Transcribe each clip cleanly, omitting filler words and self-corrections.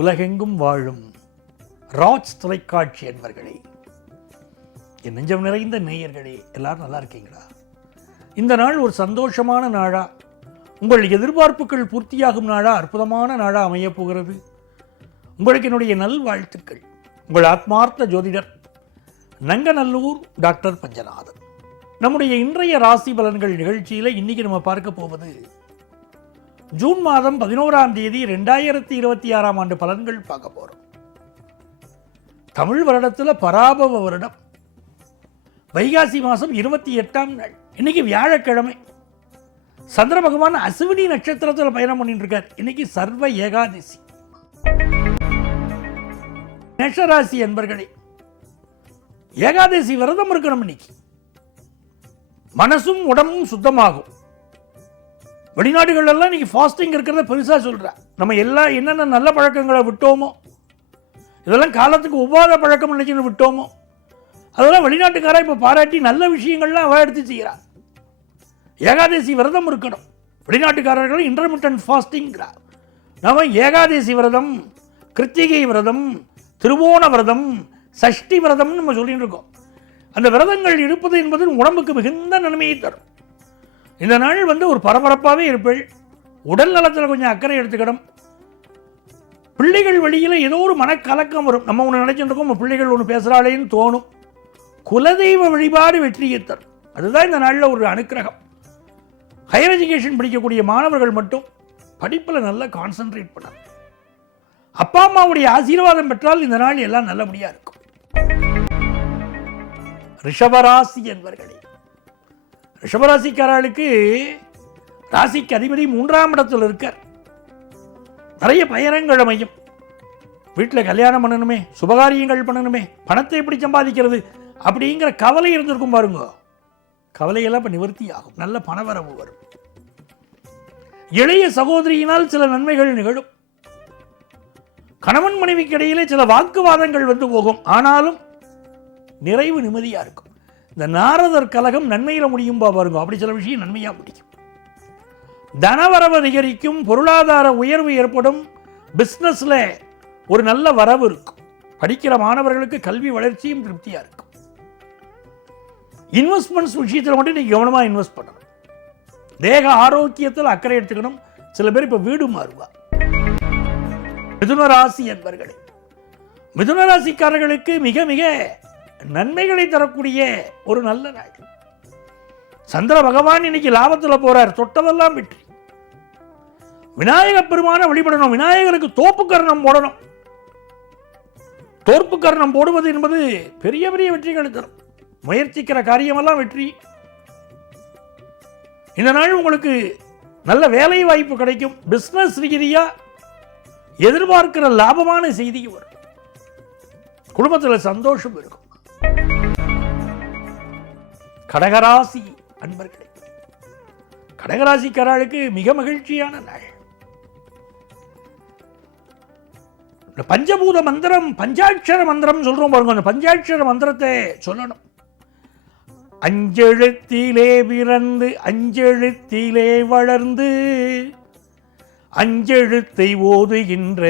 உலகெங்கும் வாழும் ராஜ் தொலைக்காட்சி என்பர்களே, என் நெஞ்சம் நிறைந்த நேயர்களே, எல்லாரும் நல்லா இருக்கீங்களா? இந்த நாள் ஒரு சந்தோஷமான நாளா, உங்கள் எதிர்பார்ப்புகள் பூர்த்தியாகும் நாளா, அற்புதமான நாளா அமையப் போகிறது. உங்களுக்கு என்னுடைய நல்வாழ்த்துக்கள். உங்கள் ஆத்மார்த்த ஜோதிடர் நங்கநல்லூர் டாக்டர் பஞ்சநாதன். நம்முடைய இன்றைய ராசி பலன்கள் நிகழ்ச்சியில் இன்னைக்கு நம்ம பார்க்க போவது ஜூன் மாதம் 11ஆம் தேதி 2026ஆம் ஆண்டு பலன்கள் பார்க்க போறோம். தமிழ் வருடத்தில் பராபவ வருடம், வைகாசி மாதம் 28ஆம் நாள். இன்னைக்கு வியாழக்கிழமை. சந்திர பகவான் அசுவினி நட்சத்திரத்தில் பயணம் பண்ணிட்டு இருக்கார். இன்னைக்கு சர்வ ஏகாதசி. மேஷராசி என்பர்களே, ஏகாதசி விரதம் இருக்கணும். இன்னைக்கு மனசும் உடம்பும் சுத்தமாகும். வெளிநாடுகளெல்லாம் இன்னைக்கு ஃபாஸ்டிங் இருக்கிறத பெருசாக சொல்கிறேன். நம்ம எல்லாம் என்னென்ன நல்ல பழக்கங்களை விட்டோமோ, இதெல்லாம் காலத்துக்கு ஒவ்வாத பழக்கம் நினைச்சுன்னு விட்டோமோ, அதெல்லாம் வெளிநாட்டுக்காரா இப்போ பாராட்டி நல்ல விஷயங்கள்லாம் அவ எடுத்து செய்கிறார். ஏகாதசி விரதம் இருக்கணும். வெளிநாட்டுக்காரர்கள் இன்டர்மிட்டன்ட் ஃபாஸ்டிங்கிறார். நம்ம ஏகாதசி விரதம், கிருத்திகை விரதம், திருவோண விரதம், சஷ்டி விரதம்னு நம்ம சொல்லிட்டு இருக்கோம். அந்த விரதங்கள் இருப்பது என்பது உடம்புக்கு மிகுந்த நன்மையை தரும். இந்த நாள் ஒரு பரபரப்பாகவே இருப்பேள். உடல் நலத்தில் கொஞ்சம் அக்கறை எடுத்துக்கணும். பிள்ளைகள் வழியில் ஏதோ ஒரு மனக்கலக்கம் வரும். நம்ம ஒன்று நினைச்சுட்டு இருக்கோம், நம்ம பிள்ளைகள் ஒன்று பேசுகிறாளேன்னு தோணும். குலதெய்வ வழிபாடு வெற்றியை தரும். அதுதான் இந்த நாளில் ஒரு அனுக்கிரகம். ஹையர் எஜுகேஷன் படிக்கக்கூடிய மாணவர்கள் மட்டும் படிப்பில் நல்லா கான்சன்ட்ரேட் பண்ணணும். அப்பா அம்மாவுடைய ஆசீர்வாதம் பெற்றால் இந்த நாள் எல்லாம் நல்லபடியாக இருக்கும். ரிஷபராசி என்பர்களே, ரிஷபராசிக்காரர்களுக்கு ராசிக்கு அதிபதி 3ஆம் இடத்தில் இருக்கார். நிறைய பயணங்கள் அமையும். வீட்டில் கல்யாணம் பண்ணணுமே, சுபகாரியங்கள் பண்ணணுமே, பணத்தை எப்படி சம்பாதிக்கிறது அப்படிங்கிற கவலை இருந்திருக்கும் பாருங்க. கவலையெல்லாம் இப்போ நிவர்த்தி ஆகும். நல்ல பணவரவு வரும். இளைய சகோதரியினால் சில நன்மைகள் நிகழும். கணவன் மனைவிக்கு இடையிலே சில வாக்குவாதங்கள் போகும். ஆனாலும் நிறைவு நிம்மதியாக இருக்கும். இந்த நாரதர் கலகம் நன்மையில் முடியும் பாருங்க. அப்படி சில விஷயம் நன்மையாக முடியும். தனவரவு அதிகரிக்கும். பொருளாதார உயர்வு ஏற்படும். பிஸ்னஸில் ஒரு நல்ல வரவு இருக்கும். படிக்கிற மாணவர்களுக்கு கல்வி வளர்ச்சியும் திருப்தியாக இருக்கும். இன்வெஸ்ட்மெண்ட்ஸ் விஷயத்தில் மட்டும் நீங்கள் கவனமாக இன்வெஸ்ட் பண்ணணும். தேக ஆரோக்கியத்தில் அக்கறை எடுத்துக்கணும். சில பேர் இப்போ வீடு மாறுவா. மிதுன ராசி என்பர்களே, மிதுன ராசிக்காரர்களுக்கு மிக மிக நன்மைகளை தரக்கூடிய ஒரு நல்ல நாள். சந்திர பகவான் இன்னைக்கு லாபத்தில் போறார். தொட்டதெல்லாம் வெற்றி. விநாயக பெருமான வழிபடணும். விநாயகருக்கு தோப்பு கர்ணம் போடணும். தோப்பு கர்ணம் போடுவது என்பது பெரிய பெரிய வெற்றிகளை தரும். முயற்சிக்கிற காரியமெல்லாம் வெற்றி. இந்த நாள் உங்களுக்கு நல்ல வேலை வாய்ப்பு கிடைக்கும். பிசினஸ் ரீதியா எதிர்பார்க்கிற லாபமான செய்தி வரும். குடும்பத்தில் சந்தோஷம் இருக்கும். கடகராசி அன்பர்களே, கடகராசிக்காரர்களுக்கு மிக மகிழ்ச்சியான நாள். பஞ்சபூத மந்திரம், பஞ்சாட்சர மந்திரம் சொல்றோம் பாருங்க. அந்த பஞ்சாட்சர மந்திரத்தை சொல்லணும். அஞ்செழுத்திலே பிறந்து அஞ்செழுத்திலே வளர்ந்து அஞ்செழுத்தை ஓதுகின்ற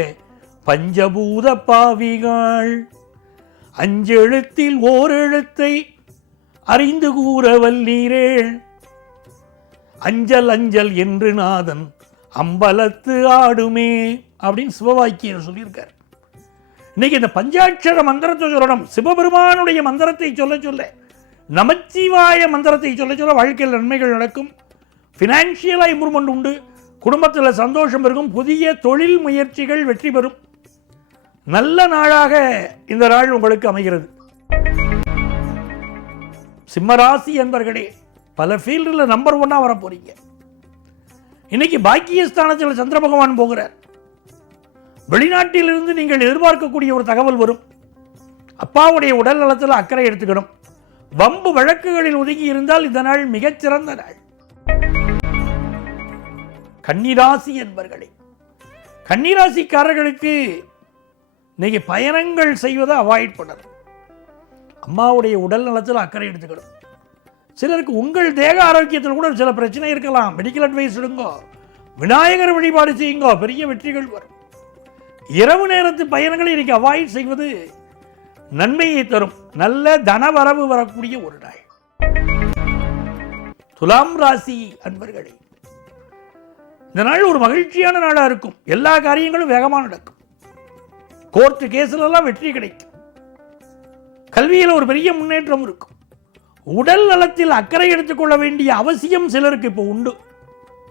பஞ்சபூத பாவிகள், அஞ்செழுத்தில் ஓரெழுத்தை அறிந்து கூற வல்லீரேள், அஞ்சல் அஞ்சல் என்று நாதன் அம்பலத்து ஆடுமே அப்படின்னு சிவவாக்கியர் சொல்லியிருக்கார். இன்னைக்கு இந்த பஞ்சாட்சர மந்திரத்தை சொல்லணும். சிவபெருமானுடைய மந்திரத்தை சொல்ல சொல்ல, நமச்சிவாய மந்திரத்தை சொல்ல சொல்ல வாழ்க்கையில் நன்மைகள் நடக்கும். ஃபினான்ஷியலாக இம்ப்ரூவ்மெண்ட் உண்டு. குடும்பத்தில் சந்தோஷம் இருக்கும். புதிய தொழில் முயற்சிகள் வெற்றி பெறும். நல்ல நாளாக இந்த நாள் உங்களுக்கு அமைகிறது. சிம்மராசி என்பர்களே, பல ஃபீல்டில் நம்பர் 1 வர போறீங்க. இன்னைக்கு பாக்கியஸ்தானத்தில் சந்திர பகவான் போகிறார். வெளிநாட்டிலிருந்து நீங்கள் எதிர்பார்க்கக்கூடிய ஒரு தகவல் வரும். அப்பாவுடைய உடல் நலத்தில் அக்கறை எடுத்துக்கணும். வம்பு வழக்குகளில் ஒதுங்கி இருந்தால் இந்த நாள் மிகச்சிறந்த நாள். கன்னிராசி என்பர்களே, கன்னிராசிக்காரர்களுக்கு இன்னைக்கு பயணங்கள் செய்வதை அவாய்ட் பண்ணணும். அம்மாவுடைய உடல் நலத்தில் அக்கறை எடுத்துக்கணும். சிலருக்கு உங்கள் தேக ஆரோக்கியத்தில் கூட சில பிரச்சனை இருக்கலாம். Medical advice எடுங்கோ. விநாயகர் வழிபாடு செய்யுங்கோ. பெரிய வெற்றிகள் வரும். இரவு நேரத்து பயணங்களை இன்னைக்கு அவாய்ட் செய்வது நன்மையை தரும். நல்ல தனவரவு வரக்கூடிய ஒரு நாள். துலாம் ராசி அன்பர்களே, இந்த நாள் ஒரு மகிழ்ச்சியான நாளாக இருக்கும். எல்லா காரியங்களும் வேகமாக நடக்கும். கோர்ட்டு கேஸ்லாம் வெற்றி கிடைக்கும். கல்வியில் ஒரு பெரிய முன்னேற்றம் இருக்கும். உடல் நலத்தில் அக்கறை எடுத்துக்கொள்ள வேண்டிய அவசியம் சிலருக்கு இப்போ உண்டு.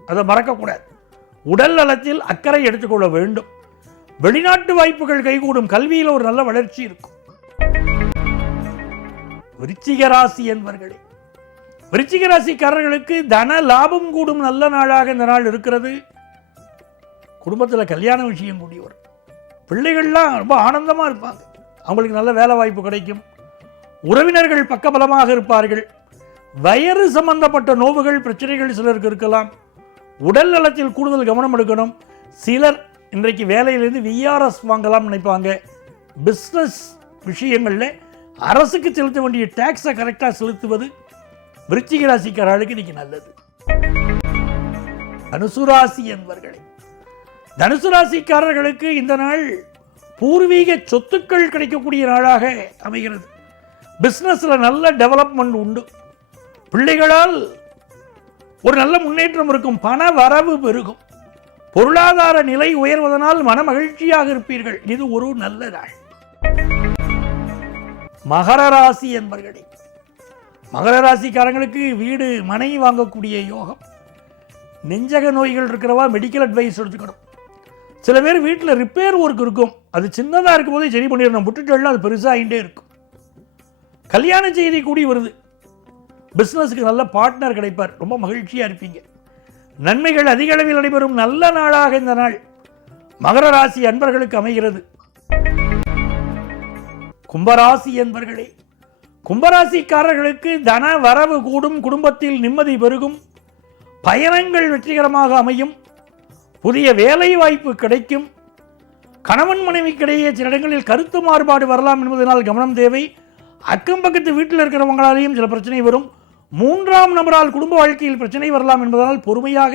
அதை மறக்கக்கூடாது. உடல் நலத்தில் அக்கறை எடுத்துக்கொள்ள வேண்டும். வெளிநாட்டு வாய்ப்புகள் கைகூடும். கல்வியில் ஒரு நல்ல வளர்ச்சி இருக்கும். விருச்சிக ராசி என்பர்களே, விருச்சிக ராசிக்காரர்களுக்கு தன லாபம் கூடும் நல்ல நாளாக இந்த நாள் இருக்கிறது. குடும்பத்தில் கல்யாண விஷயம் கூடி வரும். பிள்ளைகள்லாம் ரொம்ப ஆனந்தமாக இருப்பாங்க. அவங்களுக்கு நல்ல வேலை வாய்ப்பு கிடைக்கும். உறவினர்கள் பக்கபலமாக இருப்பார்கள். வயிறு சம்பந்தப்பட்ட நோவுகள் பிரச்சனைகள் சிலருக்கு இருக்கலாம். உடல் நலத்தில் கூடுதல் கவனம் எடுக்கணும். சிலர் இன்றைக்கு வேலையிலிருந்து விஆர்எஸ் வாங்கலாம் நினைப்பாங்க. பிஸ்னஸ் விஷயங்களில் அரசுக்கு செலுத்த வேண்டிய டேக்ஸை கரெக்டாக செலுத்துவது விருச்சிக ராசிக்காரர்களுக்கு இன்னைக்கு நல்லது. தனுசு ராசி என்பர்களே, தனுசு ராசிக்காரர்களுக்கு இந்த நாள் பூர்வீக சொத்துக்கள் கிடைக்கக்கூடிய நாளாக அமைகிறது. பிஸ்னஸில் நல்ல டெவலப்மெண்ட் உண்டு. பிள்ளைகளால் ஒரு நல்ல முன்னேற்றம் இருக்கும். பண வரவு பெருகும். பொருளாதார நிலை உயர்வதனால் மன மகிழ்ச்சியாக இருப்பீர்கள். இது ஒரு நல்ல நாள். மகர ராசி என்பர்களே, மகர ராசிக்காரங்களுக்கு வீடு மனை வாங்கக்கூடிய யோகம். நெஞ்சக நோய்கள் இருக்கிறவா மெடிக்கல் அட்வைஸ் எடுத்துக்கணும். சில பேர் வீட்டில் ரிப்பேர் ஒர்க் இருக்கும். அது சின்னதாக இருக்கும் போதே சரி பண்ணிடணும். விட்டுட்டோம்னா அது பெருசாகிட்டே இருக்கும். கல்யாண செய்தி கூடி வருது. பிஸ்னஸுக்கு நல்ல பார்ட்னர் கிடைப்பார். ரொம்ப மகிழ்ச்சியாக இருப்பீங்க. நன்மைகள் அதிக அளவில் நடைபெறும் நல்ல நாளாக இந்த நாள் மகர ராசி அன்பர்களுக்கு அமைகிறது. கும்பராசி என்பர்களே, கும்பராசிக்காரர்களுக்கு தன வரவு கூடும். குடும்பத்தில் நிம்மதி பெருகும். பயணங்கள் வெற்றிகரமாக அமையும். புதிய வேலை வாய்ப்பு கிடைக்கும். கணவன் மனைவிக்கிடையே சில இடங்களில் கருத்து மாறுபாடு வரலாம் என்பதனால் கவனம் தேவை. அக்கம் பக்கத்து வீட்டில் இருக்கிறவங்களாலேயும் சில பிரச்சனை வரும். மூன்றாம் நபரால் குடும்ப வாழ்க்கையில் பிரச்சனை வரலாம் என்பதனால் பொறுமையாக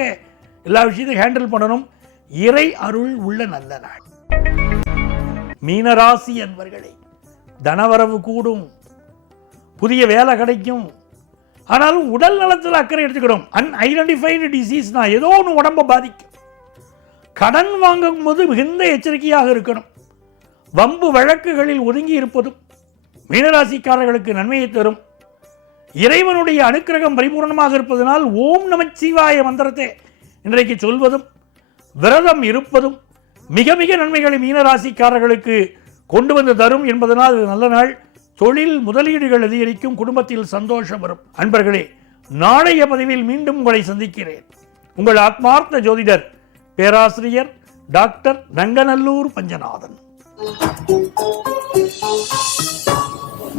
எல்லா விஷயத்தையும் ஹேண்டில் பண்ணணும். இறை அருள் உள்ள நல்ல நாள். மீனராசி என்பர்களே, தனவரவு கூடும். புதிய வேலை கிடைக்கும். ஆனாலும் உடல் நலத்தில் அக்கறை எடுத்துக்கணும். அன்ஐடென்டிஃபைடு டிசீஸ்னா ஏதோ ஒன்று உடம்பை பாதிக்கும். கடன் வாங்கும் போது மிகுந்த எச்சரிக்கையாக இருக்கணும். வம்பு வழக்குகளில் ஒதுங்கி இருப்பதும் மீனராசிக்காரர்களுக்கு நன்மையை தரும். இறைவனுடைய அனுக்கிரகம் பரிபூர்ணமாக இருப்பதனால் ஓம் நமச்சிவாய மந்திரத்தை இன்றைக்கு சொல்வதும் விரதம் இருப்பதும் மிக மிக நன்மைகளை மீனராசிக்காரர்களுக்கு கொண்டு வந்து தரும் என்பதனால் இது நல்ல நாள். தொழில் முதலீடுகள் அதிகரிக்கும். குடும்பத்தில் சந்தோஷம் வரும். அன்பர்களே, நாளைய பதிவில் மீண்டும் உங்களை சந்திக்கிறேன். உங்கள் ஆத்மார்த்த ஜோதிடர் பேராசிரியர் டாக்டர் நங்கநல்லூர் பஞ்சநாதன்.